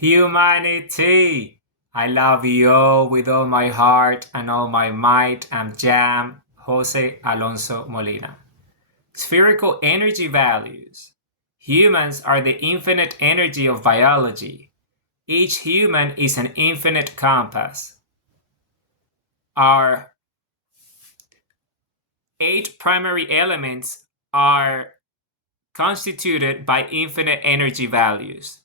Humanity! I love you all with all my heart and all my might. I'm Jam Jose Alonso Molina. Spherical energy values. Humans are the infinite energy of biology. Each human is an infinite compass. Our 8 primary elements are constituted by infinite energy values.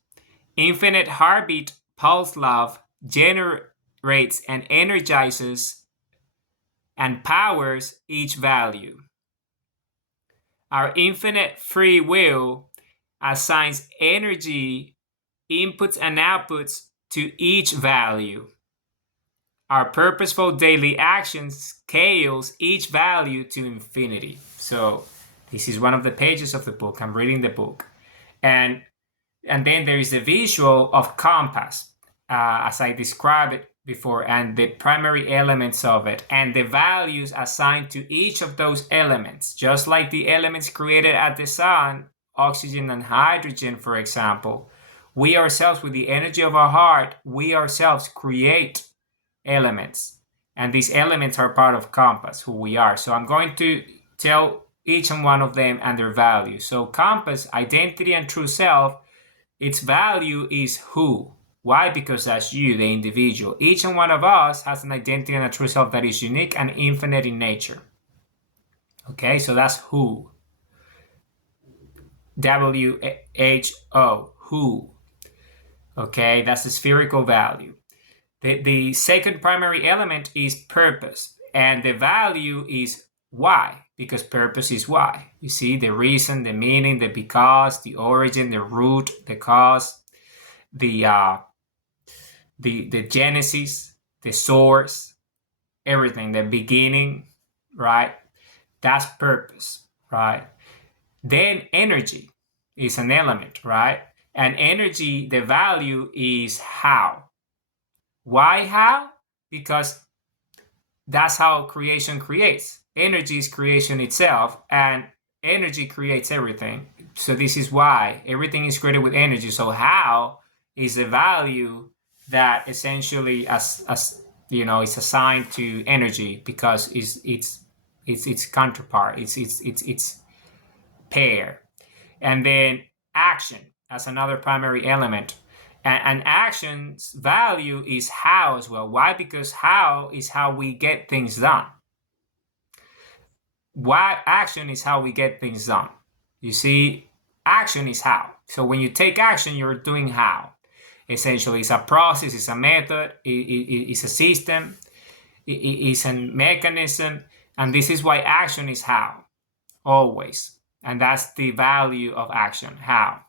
Infinite heartbeat pulse love generates and energizes and powers each value. Our infinite free will assigns energy, inputs, and outputs to each value. Our purposeful daily actions scales each value to infinity. So this is one of the pages of the book. I'm reading the book. And then there is the visual of compass, as I described it before, and the primary elements of it, and the values assigned to each of those elements. Just like the elements created at the sun, oxygen and hydrogen, for example, we ourselves, with the energy of our heart, we ourselves create elements. And these elements are part of compass, who we are. So I'm going to tell each and one of them and their values. So compass, identity and true self, its value is who. Why? Because that's you, the individual. Each and one of us has an identity and a true self that is unique and infinite in nature. Okay, so that's who. W-H-O, who. Okay, that's the spherical value. The second primary element is purpose, and the value is why, because purpose is why. You see, the reason, the meaning, the because, the origin, the root, the cause, the genesis, the source, everything, the beginning, right? That's purpose, right? Then energy is an element, right? And energy, the value is how. Why how? Because that's how creation creates. Energy is creation itself, and energy creates everything. So this is why everything is created with energy. So how is the value that essentially as is assigned to energy, because it's counterpart, it's pair. And then action as another primary element. And action's value is how as well. Why? Because how is how we get things done. Why? Action is how we get things done. You see, action is how. So when you take action, you're doing how. Essentially, it's a process, it's a method, it's a system, it's a mechanism. And this is why action is how, always. And that's the value of action, how.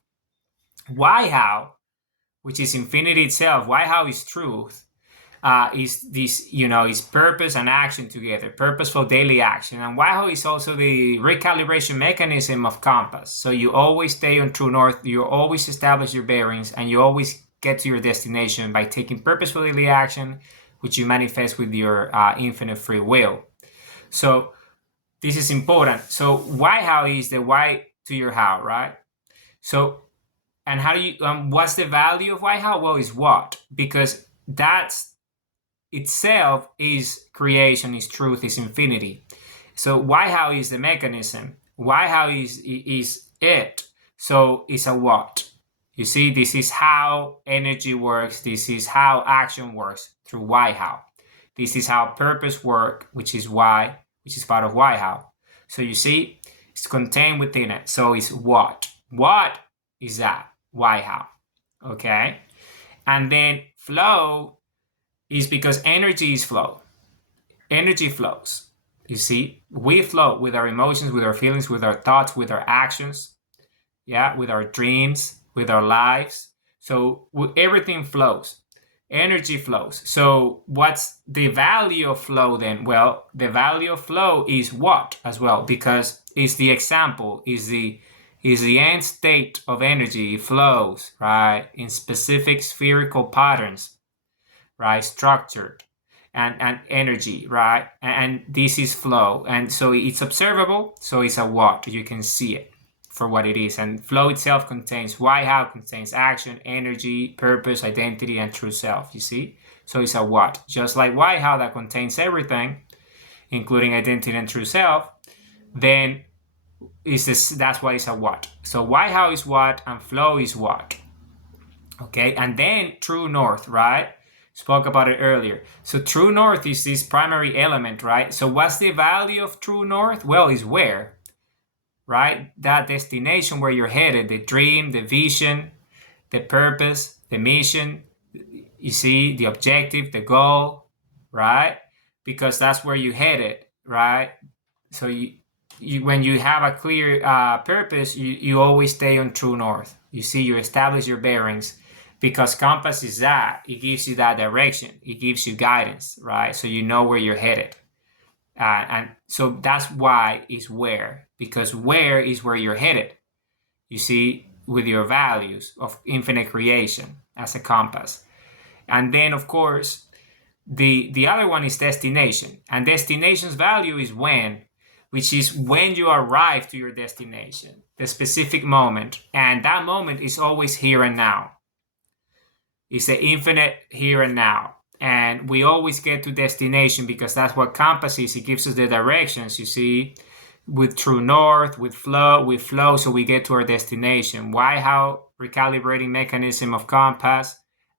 Why how, which is infinity itself, why how is truth, is this, is purpose and action together, purposeful daily action. And why how is also the recalibration mechanism of compass. So you always stay on true north, you always establish your bearings, and you always get to your destination by taking purposeful daily action, which you manifest with your infinite free will. So this is important. So why how is the why to your how, right? So, and how do you, what's the value of why how? Well, is what? Because that's itself is creation, is truth, is infinity. So why how is the mechanism? Why how is it? So it's a what? You see, this is how energy works. This is how action works through why how. This is how purpose works, which is why, which is part of why how. So you see, it's contained within it. So it's what. What is that? Why how. Okay? And then flow is because energy is flow. Energy flows. You see, we flow with our emotions, with our feelings, with our thoughts, with our actions, yeah, with our dreams, with our lives. So everything flows. Energy flows. So what's the value of flow then? Well, the value of flow is what as well, because it's the example, is the end state of energy. It flows, right, in specific spherical patterns, right, structured, and energy, right, and this is flow. And so it's observable, so it's a what, you can see it. for what it is. And flow itself contains why, how, contains action, energy, purpose, identity, and true self, you see? So it's a what. Just like why, how that contains everything, including identity and true self, then is this, that's why it's a what. So why, how is what, and flow is what. Okay, and then true north, right? Spoke about it earlier. So true north is this primary element, right? So what's the value of true north? Well, is where, right? That destination where you're headed, the dream, the vision, the purpose, the mission, you see, the objective, the goal, right? Because that's where you headed, right? So when you have a clear purpose, you always stay on true north. You see, you establish your bearings, because compass is that. It gives you that direction. It gives you guidance, right? So you know where you're headed. And so that's why is where, because where is where you're headed. You see, with your values of infinite creation as a compass. And then, of course, the other one is destination. And destination's value is when, which is when you arrive to your destination, the specific moment. And that moment is always here and now. It's the infinite here and now. And we always get to destination because that's what compass is. It gives us the directions, you see, with true north, with flow, so we get to our destination. Why, how, recalibrating mechanism of compass,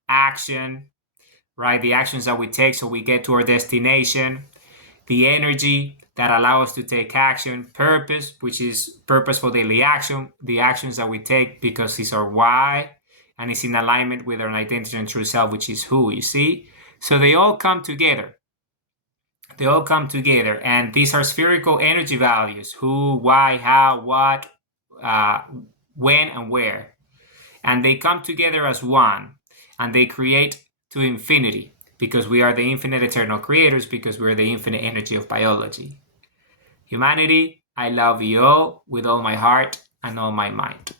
action, right? The actions that we take so we get to our destination. The energy that allow us to take action, purpose, which is purposeful daily action, the actions that we take because it's our why, and it's in alignment with our identity and true self, which is who, you see? So they all come together. They all come together, and these are spherical energy values: who, why, how, what, when, and where. And they come together as one, and they create to infinity, because we are the infinite eternal creators, because we're the infinite energy of biology. Humanity, I love you all with all my heart and all my mind.